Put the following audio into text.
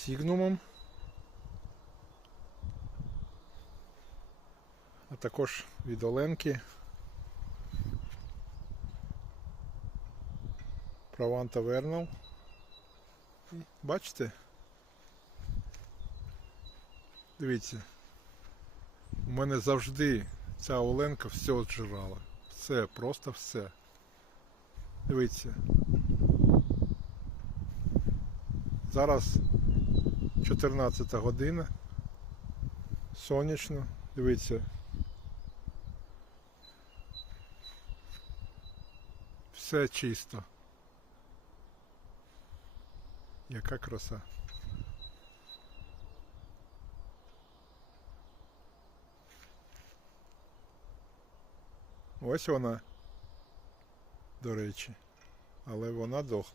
сігнумом. А також від Оленки. Праванта Вернал. Бачите? Дивіться. У мене завжди ця Оленка все зжирала. Все, просто все. Дивіться. Зараз 14 година. Сонячно. Дивіться. Все чисто. Яка краса. Ось вона, до речі. Але вона дохла.